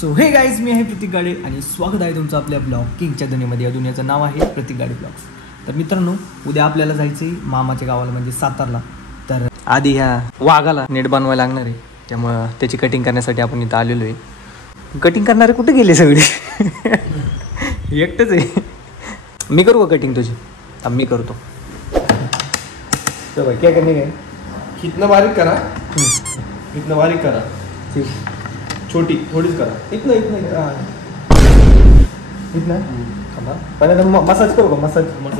So हे guys, मी आहे प्रतीक गाडे आणि स्वागत आहे तुमचं आपल्या ब्लॉगिंगच्या दुनियेमध्ये. या दुनियाचं नाव आहे प्रतीक गाडे ब्लॉग्स. तर मित्रांनो, उद्या आपल्याला जायचं आहे मामाच्या गावाला म्हणजे सातारला. तर आधी ह्या वाघाला नीट बनवायला लागणार आहे, त्यामुळं त्याची कटिंग करण्यासाठी आपण इथं आलेलो आहे. कटिंग करणारे कुठे गेले सगळे? एकटंच आहे. मी करू का कटिंग तुझी? मी करतो. तर भाई काय करणे काय? इतना बारीक करा, इतना बारीक करा, छोटी थोडीच करा. इतना पहले मसाज करू का? मसाज करा.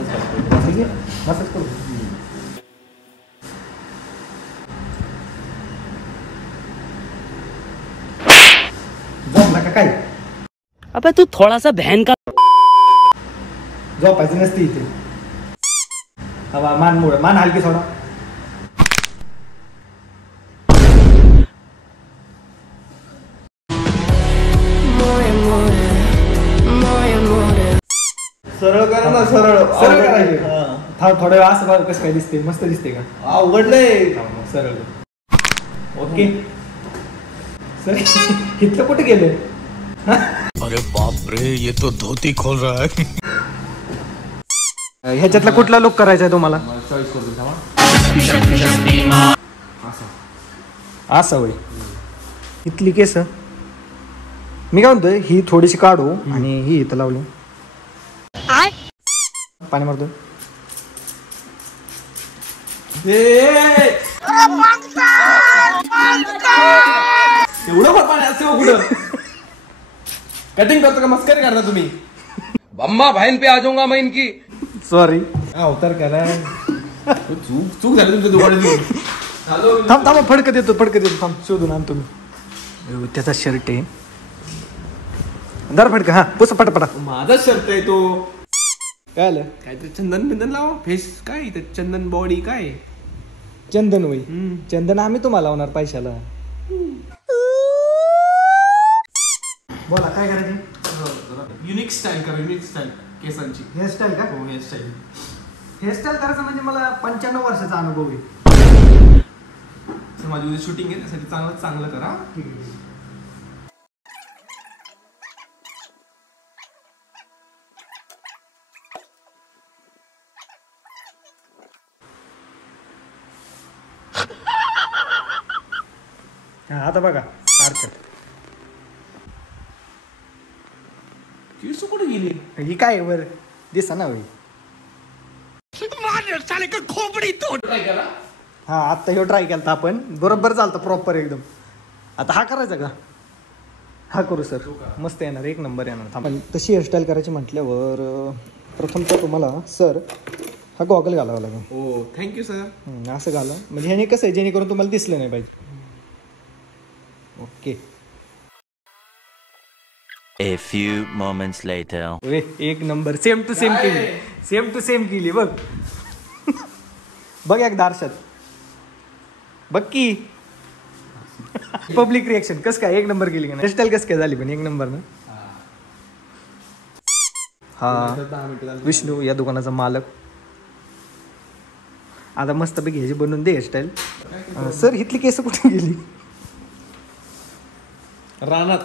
ठीक आहे, मसाज करू. झोपला का काय? अबे तू थोड़ा सा बहन का झोपायची नसते इथे. हवा मान हलकी सोडा. सरळ करा ना, सरळ सरळ करायचे. थोड्या वेळ असं बघ कसं काय दिसते. मस्त दिसते का? उघडलंय. सरळ. Okay sir. इथलं कुठे गेले? अरे बाप रे, ये तो धोती खोल रहा है. ह्याच्यातला कुठला लुक करायचा आहे तुम्हाला? चॉईस करतो थांबा. असं वय इथली केस मी काय म्हणतोय, ही थोडीशी काढू आणि ही इथं लावली. पाणी मारतो. एवढं भर पाणी असते कुठं? कटिंग करतो का? मस्करी करता तुम्ही? बम्मा बहन पे आ जाऊंगा मैं इनकी. सॉरी. अवतार करा. चूक झाली तुमच्या दुकानाची. थांब फडकं देतो. थांब शोधून आणतो मी. त्याचा शर्ट आहे. दर फडकं. हा पुस पटापटा. माझा शर्ट आहे तो. काय आलं? काय ते चंदन लावा. फेस काय ते चंदन बॉडी काय? चंदन वय. चंदन आम्ही तुम्हाला लावणार पैशाला. बोला काय करायचं? युनिक स्टाईल करा. युनिक स्टाईल केसांची. हेअरस्टाईल का? हो, हेअरस्टाईल. हेअरस्टाईल करायचं म्हणजे मला 95 वर्षाचा अनुभव आहे. सर माझी उद्या शूटिंग आहे, त्यासाठी चांगलं करा. हा आता बघा आरकट. केस कुठे गेली? ही काय वर दिसा ना. ट्राय करा. हा आता ह्यो ट्राय केला आपण. बरोबर चालतं प्रॉपर एकदम. आता हा करायचा का? हा करू सर. मस्त येणार, एक नंबर येणार. पण तशी हेअरस्टाईल करायची म्हटल्यावर प्रथमतः तुम्हाला सर हा गॉगल घालावा लागेल. हो, थँक्यू सर. असं घाला म्हणजे ह्याने कसं आहे, जेणेकरून तुम्हाला दिसलं नाही पाहिजे. Okay. A few moments later. एक नंबर. सेम टू सेम केली बघ. बघ एकदा आरशात बघ की. पब्लिक रिएक्शन कस काय? एक नंबर केली का? हेअरस्टाईल कस काय झाली? पण एक नंबर ना. हा विष्णू या दुकानाचा मालक. आता मस्त पैकी ह्याची बनवून दे हेअरस्टाईल. सर इथली केस कुठे गेली? रानात.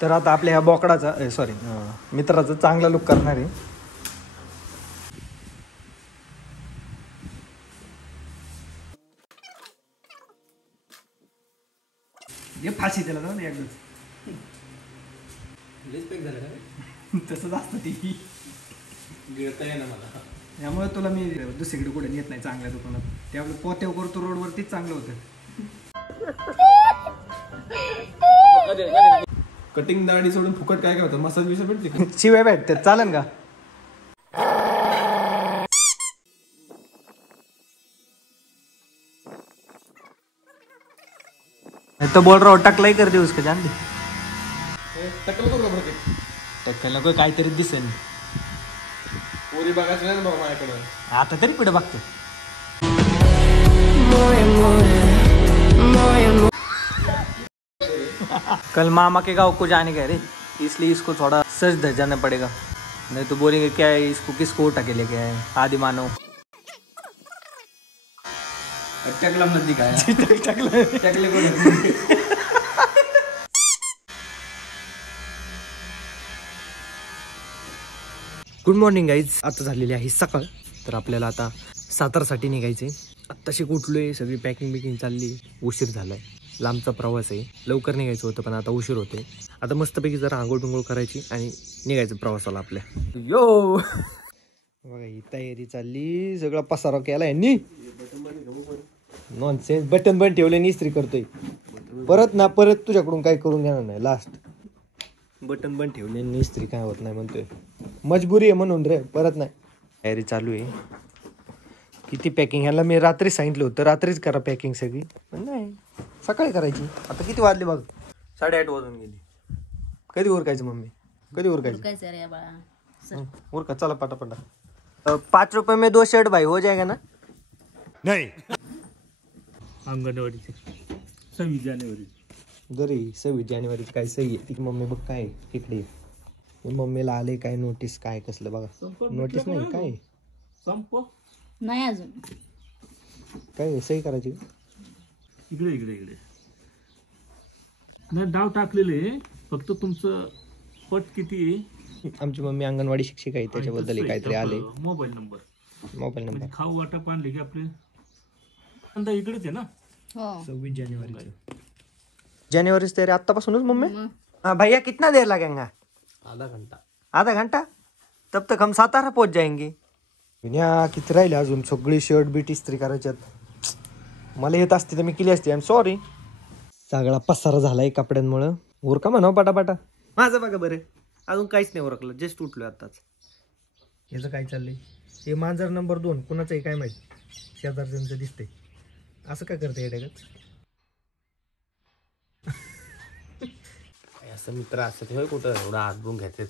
तर आता आपल्या ह्या बोकडाचा मित्राचा चांगला लुक करणार आहे. फाशी त्याला जाऊ एकदाच. तसंच असतं ती. गिळता येईना मला. त्यामुळे तुला मी दुसरीकडे कुठे नेत नाही चांगल्या दुकानात. ते आपलं पोत्याव करतो रोडवरतीच चांगलं होतं. कटिंग दाढी सोडून फुकट काय होतं? मसाज बिसा भेटते का? शिवाय भेटते. चालेल का? तो बोल रहा टकलाई कर दे उसका. जान दे. टक्कल करू का भरते? टक्कल नको, काहीतरी दिसेल. पोरी बघायचं नाही ना बाबा माझ्याकडे. आता तरी पुढे बघतो. कल मामा के गाँव को जाने का है रे, इसलिए इसको थोड़ा सज धज जाना पड़ेगा. नहीं तो बोलेंगे क्या है इसको, किसको उठा के लेके आए आदि मानव. टकला मध्ये काय टकले कोण गुड मॉर्निंग गाईज. आता झालेली आहे सकाळ. तर आपल्याला आता सातारसाठी निघायचंय. आत्ताशी उठलोय, सगळी पॅकिंग बिकिंग चालली. उशीर झालाय, लांबचा प्रवास आहे. लवकर निघायचं होतं पण आता उशीर होते. आता मस्तपैकी जरा आंघोळ बिंघोळ करायची आणि निघायचं प्रवासाला आपल्या. यो बघा ही तयारी चालली. सगळा पसारा केला यांनी. नॉनसेन्स. बटन पण ठेवले आणि इस्त्री करतोय. परत तुझ्याकडून काय करून घेणार नाही. लास्ट बटन पण ठेवले आणि इस्त्री काय होत नाही म्हणतोय. मजबुरी आहे म्हणून रे, परत नाही. तयारी चालू आहे. किती पॅकिंग ह्याला मी रात्री सांगितलं होतं, रात्रीच करा पॅकिंग सगळी, पण नाही सकाळी करायची. आता किती वाजले बघ, 8:30 वाजून गेली. कधी उरकायचं मम्मी, कधी उरकायचं? उरका चला पटापटा. 5 रुपये में 2 शर्ट भाई हो जाएगा ना? नहीं. अंगणवाडीचे 26 जानेवारी. जरी 26 जानेवारीची काय सही आहे ती. मम्मी बघ काय इकडे. मम्मीला आले काय नोटीस, काय कसलं बघा. नोटीस नाही काय संप नाही अजून. काय सही करायची. इकडे इकडे इकडे नाही डाव टाकलेले. फक्त तुमचं पट किती आहे. आमची मम्मी अंगणवाडी शिक्षिका आहे, त्याच्याबद्दल काहीतरी आले. मोबाईल नंबर नंबर खाऊ वाटप आणले की आपले अंदा इकडेच आहे ना. हो 26 जानेवारी तरी आत्तापासूनच मम्मी. हाँ भैया कितना देर लगेगा? आधा घंटा. तब तक हम सातारा पहुंच जाएंगे. किती राहिले अजून. सगळी शर्ट बीट इस्त्री करायच्यात. मला येत असते तर मी केली असते. I am sorry. सगळा पसारा झालाय कपड्यांमुळं. उरका म्हणा पाटापाटा. माझं बघा बरं, अजून काहीच नाही उरकलं. जस्ट उठलोय आताच. याचं काय चाललंय. हे मांजर नंबर 2 कुणाचंही काय माहिती. शेजारचं दिसतंय. असं काय करते येड्यागत. असं मित्र असतात होय कुठं एवढा आदबून घेतात.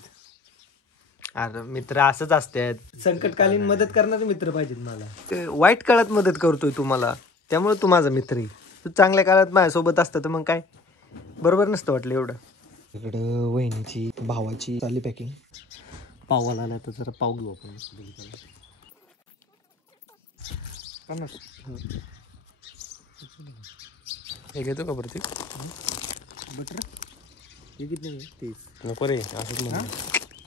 अरे मित्र असंच असतात. संकटकालीन मदत करणारे मित्र पाहिजेत मला. ते वाईट काळात मदत करतोय तुम्हाला, त्यामुळे तू माझा मित्र आहे. तू चांगल्या काळात माझ्यासोबत असतं तर मग काय बरोबर नसतं वाटलं एवढं. इकडं वहिनीची भावाची चालली पॅकिंग. पावाला आला तर जरा पाव घेऊ आपण. हे घेतो का प्रतीक? बटर हे किती 30 नको रे असंच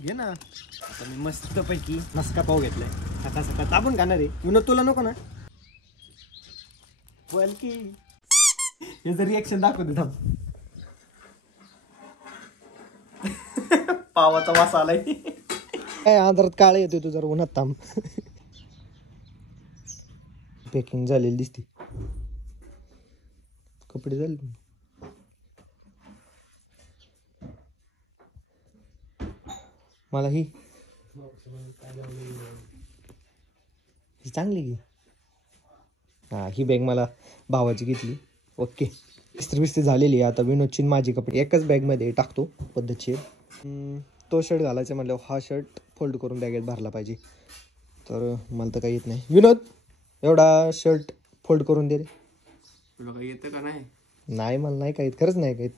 घे ना. आता मी मस्तपैकी मस्का पाव घेतलाय. सकाळ सकाळ दाबून खाणार आहे. विनोद तुला नको ना. बोल की हे जर रिएक्शन दाखवते थांब. पावाचा वास आलाय. काय आंध्रात काळ येतोय तू जर उन्हात थांब. पॅकिंग झालेली दिसते. कपडे झाले. मला ही चांगली घे. हा ही बॅग मला भावाची घेतली. ओके इस्त्री बिस्त्री झालेली आहे. आता विनोदची माझी कपडे एकाच बॅगमध्ये टाकतो पद्धतशीर. तो शर्ट घालायचा म्हटल्यावर हा शर्ट फोल्ड करून बॅगेत भरला पाहिजे. तर मला तर काही येत नाही. विनोद एवढा शर्ट फोल्ड करून दे रे. तुला काही येतं का नाही? नाही मला नाही काही खरंच नाही काही.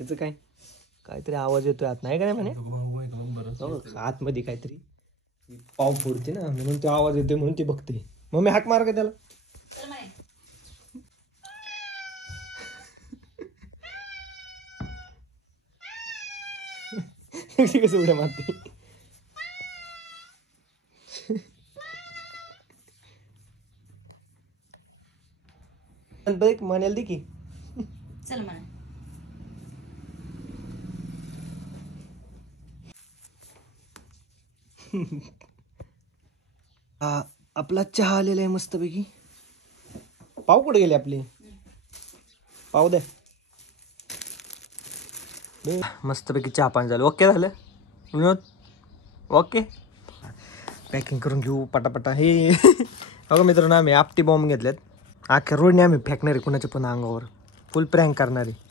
याचं काय काहीतरी आवाज येतोय आत नाही का नाही म्हणे. आतमध्ये काहीतरी पाव फोडते ना म्हणून तो आवाज येतोय म्हणून ती बघते. मम्मी हाक मार का त्याला. कसं उड्या मारते. म्हणाल दे की चल म्हणा. आपला चहा आलेला आहे मस्तपैकी. पाव कुठे गेले आपले. पाव द्या. मस्तपैकी चहा पाणी झालं. ओके झालं विनोद. ओके पॅकिंग करून घेऊ पटापटा. हे अगं मित्रांनो आम्ही आपटी बॉम्ब घेतल्यात. अख्ख्या रोडने आम्ही फेकणार आहे कुणाच्या पण अंगावर. फुल प्रँक करणार आहे.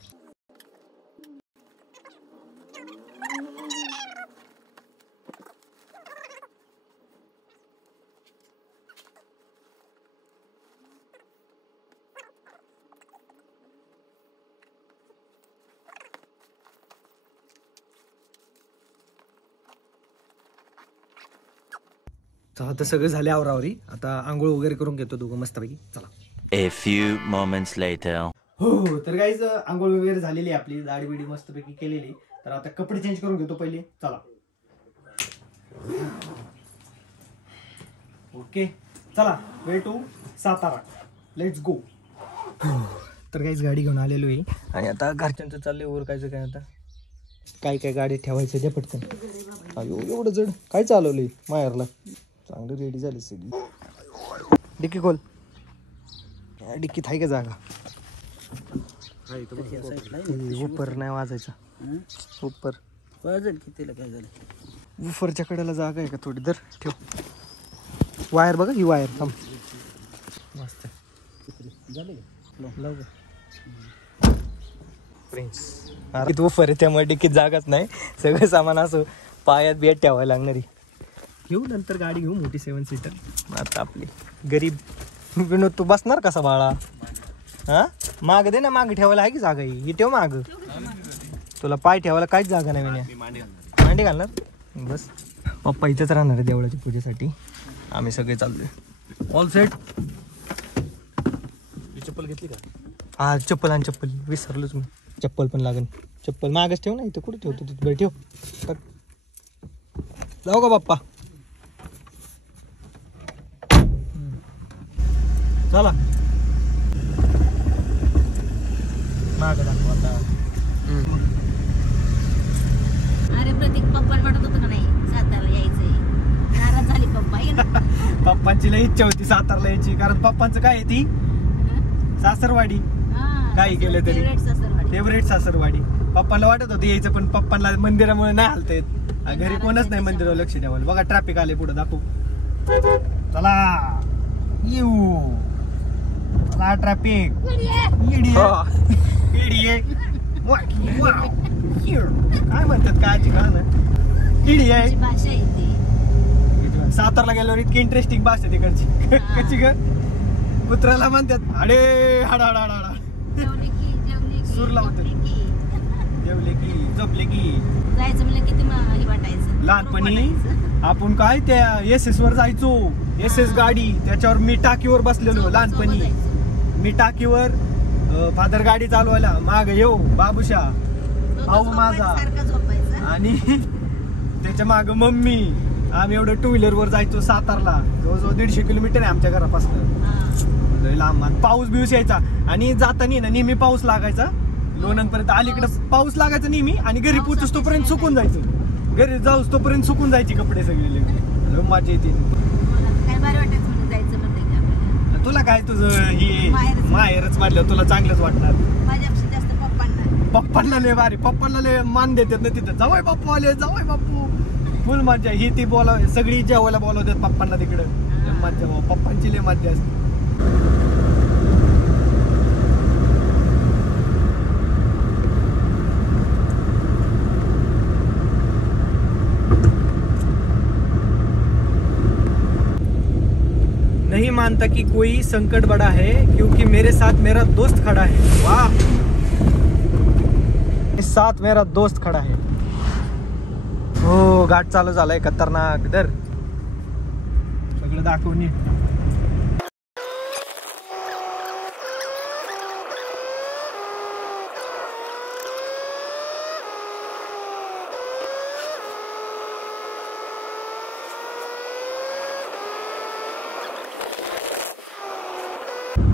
चला आता सगळं झाले आवरावरी. आता आंघोळ वगैरे करून घेतो दोघं मस्तपैकी. चला. A few moments later. हो तर गाईज आंघोळ वगैरे झालेली आहे आपली, दाढी बिडी मस्तपैकी केलेली. तर आता कपडे चेंज करून घेतो पहिले. चला. ओके चला, way to Satara, let's go. तर काहीच गाडी घेऊन आलेलो आहे आणि आता घरच्यांचं चाललंय ओरकायचं काय. आता काय काय गाडी ठेवायचं ते पटकन. अयो एवढं जड काय चालवलंय माहेरला. चांगलं रेडी झाली सगळी. डिक्की खोल. डिक्कीत आहे का जागा. उपर नाही वाजायचा. उपर वाजल कितीला काय झालं. उफरच्या कडेला जागा आहे का थोडी. दर ठेव. वायर बघा ही वायर. थांब मस्त प्रिन्स. किती उफर आहे त्यामुळे डिकीत जागाच नाही. सगळं सामान असं पायात बियात ठेवायला लागणारी. घेऊ नंतर गाडी घेऊ मोठी 7 सीटर. आता आपली गरीब. विनोद तू बसणार कसा बाळा. हा माग दे ना, माग ठेवायला आहे की जागा. ही ठेव माग. तुला पाय ठेवायला काहीच जागा नाही. मांडी घालणार बस. पप्पा इथंच राहणार आहे देवळाच्या पूजेसाठी. आम्ही सगळे चाललोय. All set. चप्पल घेतली का. हा चप्पल आणि चप्पल विसरलोच मी. चप्पल पण लागेल. चप्पल मागच ठेव ना. इथं कुठे ठेवतो तिथे. बरं ठेव. जाऊ का बाप्पा. चला माग दाखव आता. अरे प्रतीक पप्पा म्हणत होतं का नाही सातारा यायचंय. नाराज झाली पप्पा. ये ना. पप्पांची लई इच्छा होती सातारला यायची. कारण पप्पांचं काय आहे ती सासरवाडी. हा, काही केलं तरी favorite सासरवाडी. फेवरेट सासरवाडी. पप्पाला वाटत होतं यायचं पण पप्पांना मंदिरामुळे नाही हालता येत. घरी कोणच नाही मंदिरावर लक्ष ठेवायला. बघा ट्रॅफिक आले पुढे दाखवू. चला येऊ. चला ट्रॅफिक. काय म्हणतात काय गाणं. त्याची भाषा आहे ती. सातारला गेल्यावर इतकी इंटरेस्टिंग भाषा तिकडची. कशी ग कुत्र्याला म्हणतात हाडे हाडा हाडा हाडा. जेवले की सूर लावतात. जेवले की झोपले की. जायचं म्हणजे किती हे वाटायचं. लहानपणी आपण काय त्या SS वर जायचो. SS गाडी. त्याच्यावर मी टाकीवर बसलेलो लहानपणी. मी टाकीवर फादर गाडी चालवायला. माग येऊ बाबूशा भाऊ माझा आणि त्याच्या माग मम्मी. आम्ही एवढं 2 व्हीलर वर जायचो सातारला. जवळजवळ 150 किलोमीटर आहे आमच्या घरापासून. लांब. पाऊस बिऊस यायचा आणि जाताना ना नेहमी पाऊस लागायचा. लोणंदपर्यंत अलीकडे पाऊस लागायचा नेहमी आणि घरी पोहोचस तोपर्यंत सुकून जायचं. घरी जाऊस तोपर्यंत सुकून जायची कपडे सगळे. मजा येते. काय बरं वाटायचं म्हणजे जायचं म्हणते का आपल्याला. तुला काय तुझं ही माहेरच मारलं तुला चांगलंच वाटणार. माझ्यापेक्षा जास्त पप्पांना लय भारी. पप्पांना लय मान देतात ना तिथं. जावय बाप्पू आले जावय बाप्पू. फुल मजा. ही ती बोलाव सगळी जेवायला बोलवतात पप्पांना तिकडं. मजा पप्पांची लय मजा असते. नहीं मानता कि कोई संकट बड़ा है क्योंकि मेरे साथ मेरा दोस्त खड़ा है. वाह. साथ मेरा दोस्त खड़ा है. हो घाट चालू झालाय खतरनाक. दर सगळं दाखवून ये.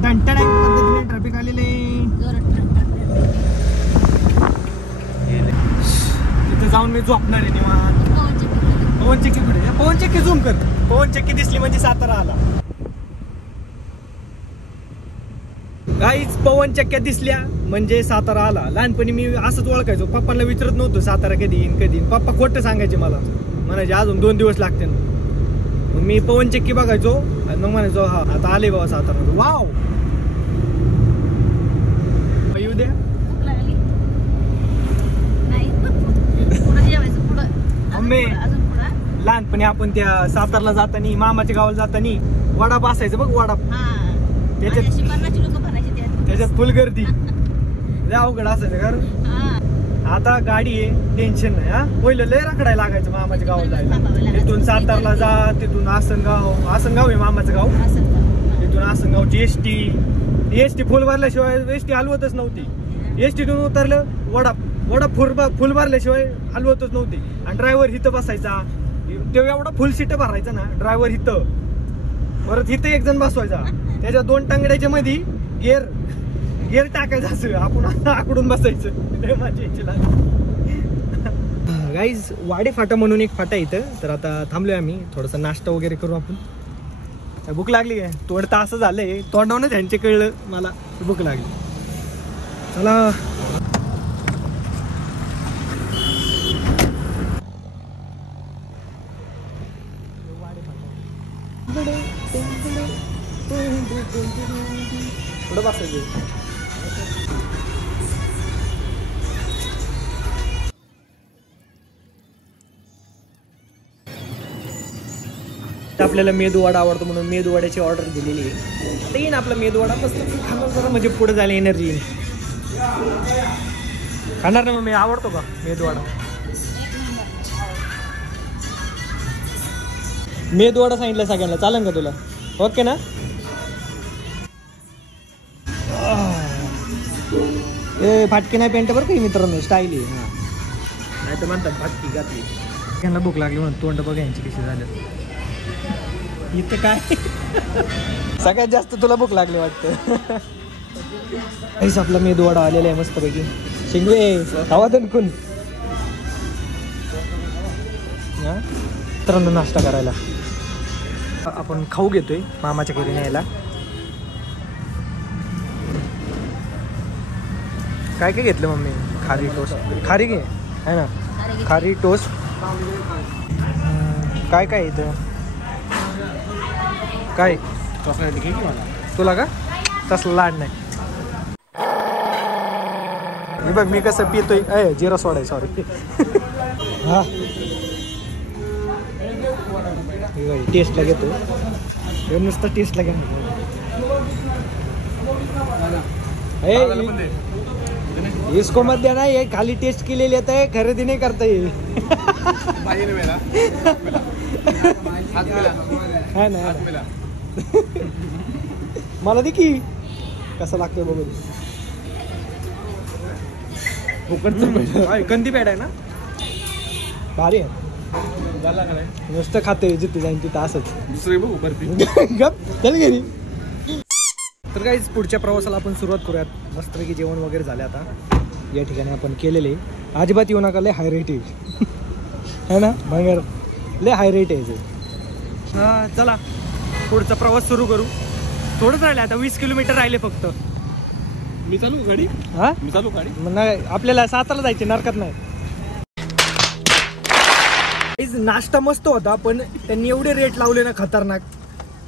पद्धतीने ट्रॅफिक आलेले. तिथे जाऊन मी झोपणार आहे निवांत. पवन चक्की पुढे. पवन चक्की झूम कर. पवन चक्की दिसली म्हणजे सातारा आला. काहीच पवन चक्क्या दिसल्या म्हणजे सातारा आला. लहानपणी मी असंच ओळखायचो. पप्पांना विचारत नव्हतो सातारा कधी येईन कधी येईन. पप्पा खोटं सांगायचे मला. म्हणायचे अजून 2 दिवस लागते. मग मी पवन चक्की बघायचो आणि मग म्हणायचो हा आता आले बाबा सातारा. वाव. येऊ द्या. मम्मी लहानपणी आपण त्या सातारला जातानी मामाच्या गावाला जातानी वडा बसायचं बघ. वडा त्याच्यात फुल गर्दी. लय अवघड असायचं. कारण आता गाडी आहे, टेन्शन नाही. हा पहिलं लय रखडायला लागायचं मामाच्या गावाला जायला. तिथून सातारला जा, तिथून आसनगाव आहे मामाचं गाव. तिथून आसनगावची एसटी फुल भरल्याशिवाय एसटी हलवतच नव्हती. एसटीतून उतरलं वडा फुल भरल्याशिवाय हलवतच नव्हती. आणि ड्रायव्हर इथं बसायचा, तेव्हा एवढा फुल सीट भरायचा ना ड्रायव्हर इथं, परत इथं एक जण बसवायचा, त्याच्या 2 टांगड्याच्या मध्ये गिअर टाकायचं असं, आपण आकडून बसायचं. माझी गाईज वाडे फाटा म्हणून एक फाटा इथं. तर आता थांबलोय आम्ही, थोडासा नाश्ता वगैरे करू आपण. भूक लागली काय, तोंड तर असं झालंय, तोंडावून त्यांचे कळलं मला भूक लागली. चला पुढं बसायचं. आपल्याला मेदूवडा आवडतो म्हणून मेदूवड्याची ऑर्डर दिलेली आहे. आता येईन आपला मेदूवडा मस्त खाणार जरा, म्हणजे पुढे जायला एनर्जी येईल. खाणार ना मग मी, आवडतो का मेदूवडा? मेदूवडा सांगितलं सगळ्यांना, चालेल का तुला? ओके ना? ए फाटकी नाही पॅन्ट बरं काही मित्रांनो, स्टाईल आहे. हां नाही तर म्हणतात फाटकी घातली. त्यांना भूक लागली म्हणून तोंड बघा यांची कशी झालं. इथं काय सगळ्यात जास्त तुला भूक लागली वाटतं. काहीच आपला मेदूवडा आलेला आहे मस्तपैकी. शिंगवे खावा दणकून. मित्रांनो नाश्ता करायला आपण खाऊ घेतोय मामाच्या घरी न्यायला. काय काय घेतलं मम्मी? खारी टोस्ट, खारी घे आहे ना, खारी टोस्ट. काय काय इथं काय तुला का तसलं लाड नाही. हे बघ मी कसं पितोय. जिरा सोडा आहे, सॉरी. हा टेस्टला घेतो, नुसतं टेस्टला घ्या. इसको मत देना, ये खाली टेस्ट के लिए लेता है, खरेदी नहीं करता ये. है ना मला दे की कसं लागतंय बघू. कंदी पॅड आहे ना, भारी आहे. नुसतं खाते जिथे जाईन तिथं असंच. दुसरे गप चल घरी. तर काहीच पुढच्या प्रवासाला आपण सुरुवात करूयात. मस्तपैकी जेवण वगैरे झाले आता या ठिकाणी आपण केलेले. अजिबात येऊ नका, लय हाय रेट आहे. है ना भांगर, लय हाय रेट आहे. हां चला पुढचा प्रवास सुरू करू. थोडंच राहिले आता, 20 किलोमीटर राहिले फक्त. मी चालू गाडी. हां मी चालू गाडी. नाही आपल्याला सातारला जायचे, नरकात नाही. नाश्ता मस्त होता पण त्यांनी एवढे रेट लावले ना खतरनाक.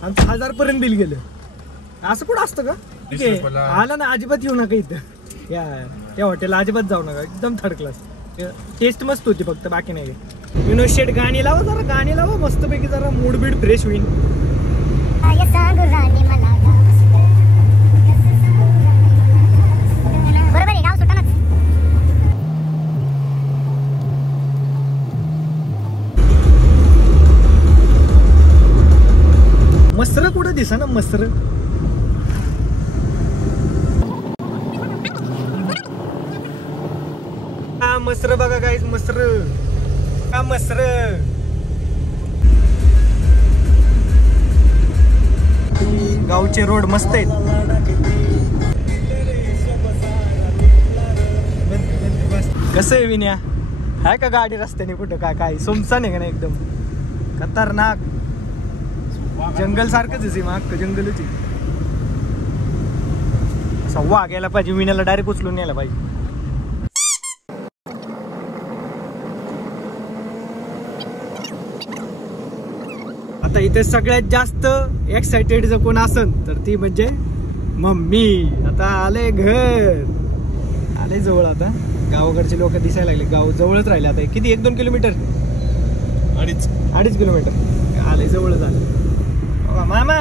आमचं 1000 पर्यंत बिल गेलं. असं कुठं असतं का? ठीक आहे आला ना, अजिबात येऊ नका इथं. या त्या हॉटेलला अजिबात जाऊ नका, एकदम थर्ड क्लास. टेस्ट मस्त होती फक्त, बाकी नाही. विनोद शेठ गाणी लावा, जरा गाणी लावा मस्तपैकी, जरा मूड बीड फ्रेश होईल. मसर कुठं दिसा ना, मसर. मसर बघा काय, मसर का मसर. गावचे रोड मस्त आहेत. कसं आहे विन्या, आहे का गाडी रस्त्याने कुठं? काय सुमसान आहे का नाही, एकदम खतरनाक. जंगल सारखंच आहे, माग जंगलच आहे. सव्वा घ्यायला पाहिजे, विण्याला डायरेक्ट उचलून न्यायला पाहिजे. आता इथे सगळ्यात जास्त एक्साइटेड जर कोण असन तर ती म्हणजे मम्मी. आता आले घर, आले जवळ. आता गावाकडचे लोक दिसायला लागले, गाव जवळच राहिले. आता किती 1-2 किलोमीटर, 2.5 किलोमीटर आले, जवळ झालं. मामा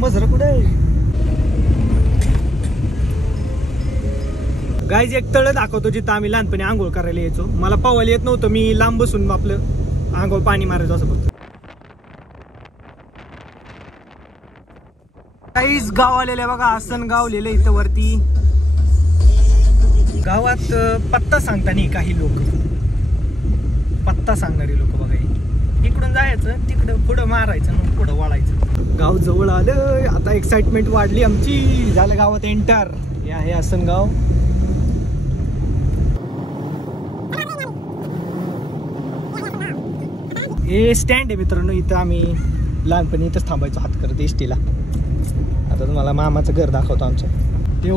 मसर कुठे? गाईज एक तळ दाखवतो जिथं आम्ही लहानपणी आंघोळ करायला यायचो. मला पावायला येत नव्हतं, मी लांब बसून आपलं आंघोळ पाणी मारायचो असं फक्त. काहीच गाव आलेलं आहे बघा, आसन गाव लिहिलं इथं वरती. गावात पत्ता सांगता नाही काही लोक, पत्ता सांगणारी लोक बघा. इकडून जायचं, तिकडं पुढं मारायचं, मग पुढं वळायचं. गाव जवळ आलं, आता एक्साइटमेंट वाढली आमची. झालं गावात एंटर. हे आहे आसन गाव. हे स्टँड आहे मित्रांनो, इथं आम्ही लहानपणी इथंच थांबायचो हात करत एसटीला. आता तुम्हाला मामाचं घर दाखवतो आमचं. देव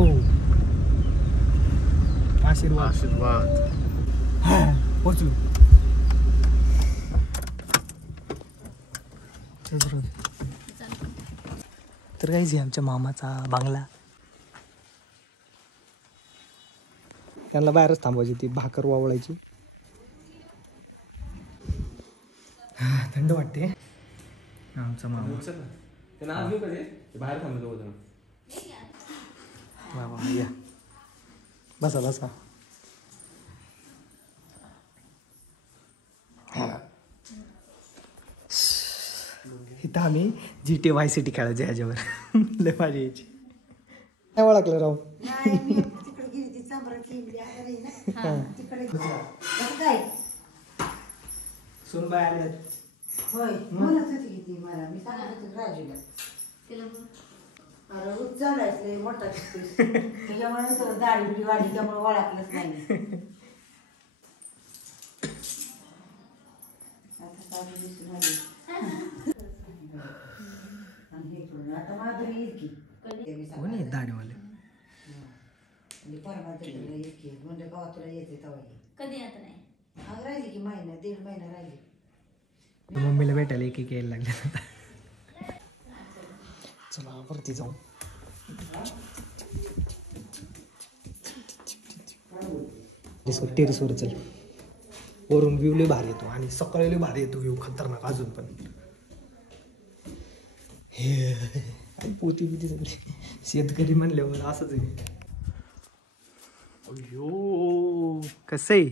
आशीर्वाद आशीर्वाद. पोचलो. तर काहीच आमच्या मामाचा बांगला. त्यांना बाहेरच थांबवायची, ती भाकर वावळायची. थंड वाटते. आमचा मामा बाहेर थांबलो होतो. या बसा बसा. इथं आम्ही GTA Vice City खेळायचो ह्याच्यावर. लय मजा यायची. काय ओळखलं राव. सोनबाई आल्या. होय म्हणत होती की ती मला, मी सांगत होते राजूला. अरे उच्चारायचं मोठा त्याच्यामुळे दाढी बिडी वाढली त्यामुळे ओळखलंच नाही. आता माधुरी येईल की कोण आहे दाढीवाले. परवा येईल की म्हणजे गावात तुला येते तेव्हा कधी आता नाही. राहिली की महिना 1.5 महिना राहिली. मम्मीला भेटायला एक यायला लागले. चला वरती जाऊ. टेरेसवर चल. वरून व्ह्यू लय भारी येतो आणि सकाळी लय भारी येतो व्ह्यू, खतरनाक अजून पण. हे पोती बिती सगळी शेतकरी म्हणल्यावर असंच आहे. अयो कसं आहे.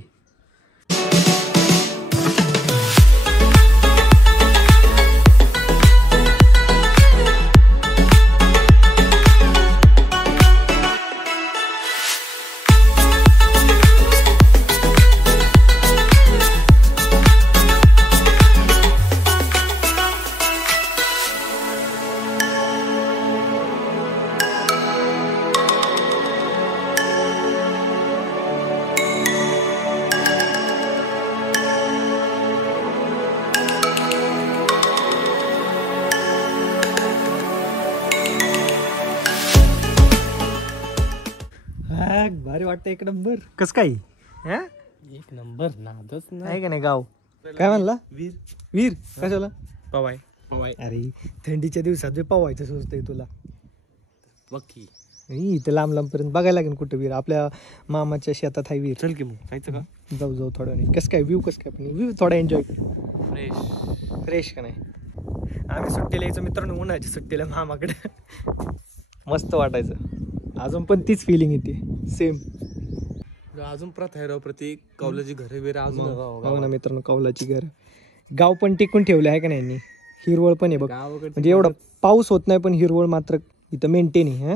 भारी वाटतं. एक नंबर. कस काय एक नंबर नादच आहे का नाही गाव. काय म्हणला. वीर वीर कशाला. पवाय पवाय. अरे थंडीच्या दिवसात जे पवायचं सुचतंय तुला. बक्की इथं लांब लांब पर्यंत बघायला लागेल कुठं वीर. आपल्या मामाच्या शेतात आहे वीर. चल की मग जायचं का. जाऊ जाऊ थोडं नाही. कसं काय व्ह्यू कसं काय पण व्ह्यू थोडा एन्जॉय फ्रेश फ्रेश का नाही. आम्ही सुट्टीला यायचो मित्रांनो, उन्हाळ्याच्या सुट्टीला मामाकडे. मस्त वाटायचं. अजून पण तीच फिलिंग येते सेम. अजून प्रथा आहे राव प्रत्येक कौलाची घरे बिरे अजून बघा ना मित्रांनो, कौलाची घर. गाव पण टिकून ठेवलं आहे का नाही. हिरवळ पण आहे बघ. म्हणजे एवढा पाऊस होत नाही पण हिरवळ मात्र इथं मेंटेन आहे.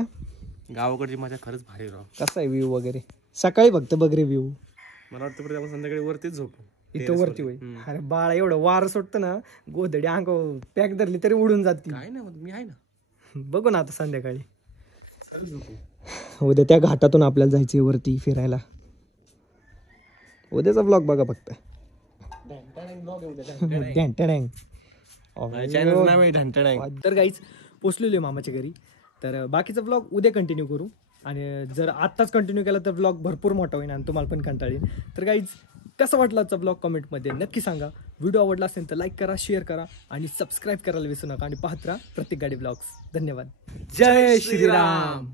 गावाकडची मजा खरंच भारी राव. कसा आहे व्ह्यू वगैरे. सकाळी फक्त बघ रे व्ह्यू. मला वाटतं आपण संध्याकाळी वरतीच झोपू. इथं वरती होई. अरे बाळा एवढं वारं सुटतं ना, गोधडी अंग पॅक धरली तरी उडून जाते. काय नाही मी आहे ना. बघू ना आता संध्याकाळी. उद्या त्या घाटातून आपल्याला जायचंय वरती फिरायला. उद्याचा ब्लॉग बघा फक्त. तर गाईच पोचलेलो मामाच्या घरी. तर बाकीचा ब्लॉग उद्या कंटिन्यू करू. आणि जर आत्ताच कंटिन्यू केला तर ब्लॉग भरपूर मोठा होईल आणि तुम्हाला पण कंटाळेल. तर गाईज कसा वाटला आजचा ब्लॉग कमेंटमध्ये नक्की सांगा. व्हिडिओ आवडला असेल तर लाईक करा, शेअर करा आणि सबस्क्राईब करायला विसरू नका. आणि पाहत राहा प्रत्येक गाडी ब्लॉग्स. धन्यवाद. जय श्रीराम.